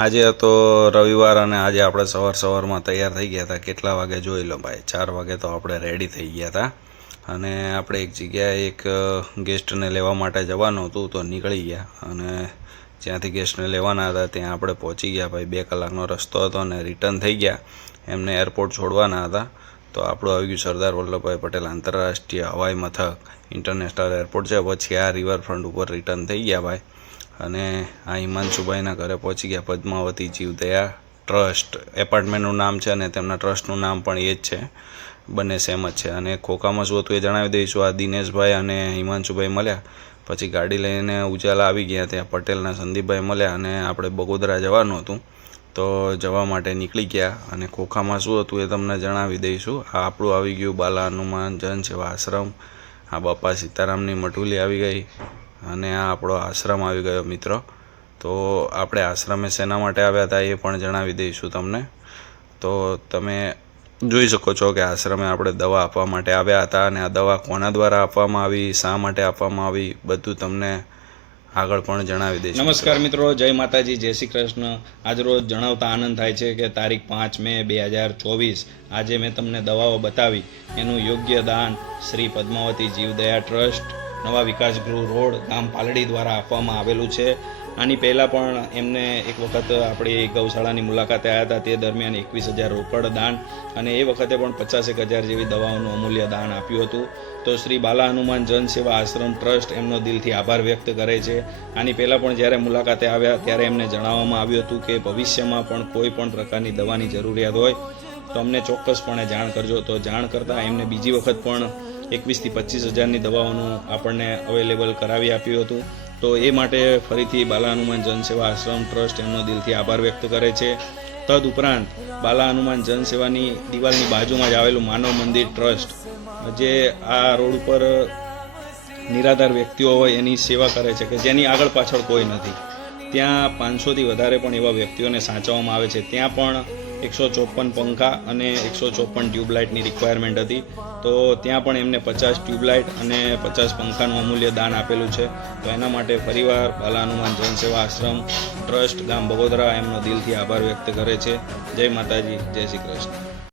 આજે હતો રવિવાર અને આજે આપણે સવારમાં તૈયાર થઈ ગયા હતા. કેટલા વાગે જોઈ લો ભાઈ, 4 વાગે તો આપણે રેડી થઈ ગયા હતા અને આપણે એક જગ્યાએ એક ગેસ્ટને લેવા માટે જવાનું હતું તો નીકળી ગયા અને જ્યાંથી ગેસ્ટને લેવાના હતા ત્યાં આપણે પહોંચી ગયા ભાઈ. 2 કલાકનો રસ્તો હતો અને રિટર્ન થઈ ગયા. એમને એરપોર્ટ છોડવાના હતા તો આપણું આવી ગયું સરદાર વલ્લભભાઈ પટેલ આંતરરાષ્ટ્રીય હવાઈ મથક ઇન્ટરનેશનલ એરપોર્ટ છે. પછી આ રિવરફ્રન્ટ ઉપર રિટર્ન થઈ ગયા ભાઈ અને આ હિમાંશુભાઈના ઘરે પહોંચી ગયા. પદ્માવતી જીવદયા ટ્રસ્ટ એપાર્ટમેન્ટનું નામ છે અને તેમના ટ્રસ્ટનું નામ પણ એ જ છે, બંને સેમ જ છે. અને ખોખામાં શું હતું એ જણાવી દઈશું. આ દિનેશભાઈ અને હિમાંશુભાઈ મળ્યા, પછી ગાડી લઈને ઉજાલા આવી ગયા. ત્યાં પટેલના સંદીપભાઈ મળ્યા અને આપણે બગોદરા જવાનું હતું તો જવા માટે નીકળી ગયા. અને ખોખામાં શું હતું એ તમને જણાવી દઈશું. આ આપણું આવી ગયું બાલા હનુમાન જન સેવા આશ્રમ. આ બાપા સીતારામની મઠુલી આવી ગઈ અને આ આપણો આશ્રમ આવી ગયો મિત્રો. તો આપણે આશ્રમે શેના માટે આવ્યા હતા એ પણ જણાવી દઈશું તમને. તો તમે જોઈ શકો છો કે આશ્રમે આપણે દવા આપવા માટે આવ્યા હતા અને આ દવા કોના દ્વારા આપવામાં આવી, શા માટે આપવામાં આવી, બધું તમને આગળ પણ જણાવી દઈશું. નમસ્કાર મિત્રો, જય માતાજી, જય શ્રી કૃષ્ણ. આજરોજ જણાવતા આનંદ થાય છે કે તારીખ 5 મે 2024 આજે મેં તમને દવાઓ બતાવી એનું યોગ્ય દાન શ્રી પદ્માવતી જીવદયા ટ્રસ્ટ નવા વિકાસ ગૃહ રોડ ગામ પાલડી દ્વારા આપવામાં આવેલું છે. આની પહેલાં પણ એમને એક વખત આપણી ગૌશાળાની મુલાકાતે આવ્યા હતા. તે દરમિયાન 21,000 રોકડ દાન અને એ વખતે પણ 50,000 જેવી દવાઓનું અમૂલ્ય દાન આપ્યું હતું. તો શ્રી બાલા હનુમાન જન સેવા આશ્રમ ટ્રસ્ટ એમનો દિલથી આભાર વ્યક્ત કરે છે. આની પહેલાં પણ જ્યારે મુલાકાતે આવ્યા ત્યારે એમને જણાવવામાં આવ્યું હતું કે ભવિષ્યમાં પણ કોઈ પણ પ્રકારની દવાની જરૂરિયાત હોય તો અમને ચોક્કસપણે જાણ કરજો. તો જાણ કરતાં એમને બીજી વખત પણ 21,000 થી 25,000ની દવાઓનું આપણને અવેલેબલ કરાવી આપ્યું હતું. તો એ માટે ફરીથી બાલા હનુમાન જન સેવા આશ્રમ ટ્રસ્ટ એમનો દિલથી આભાર વ્યક્ત કરે છે. તદ ઉપરાંત બાલા હનુમાન જન સેવાની દિવાલની બાજુમાં જ આવેલું માનવ મંદિર ટ્રસ્ટ, જે આ રોડ ઉપર નિરાધાર વ્યક્તિઓ હોય એની સેવા કરે છે કે જેની આગળ પાછળ કોઈ નથી, ત્યાં 500થી વધારે પણ એવા વ્યક્તિઓને સાચવવામાં આવે છે. ત્યાં પણ 154 પંખા અને 154 ટ્યુબલાઇટની રિક્વાયરમેન્ટ હતી. તો ત્યાં પણ એમને 50 ટ્યુબલાઇટ અને 50 પંખાનું અમૂલ્ય દાન આપેલું છે. તો એના માટે ફરીવાર બાલા હનુમાન જન સેવા આશ્રમ ટ્રસ્ટ ગામ બગોદરા એમનો દિલથી આભાર વ્યક્ત કરે છે. જય માતાજી, જય શ્રી કૃષ્ણ.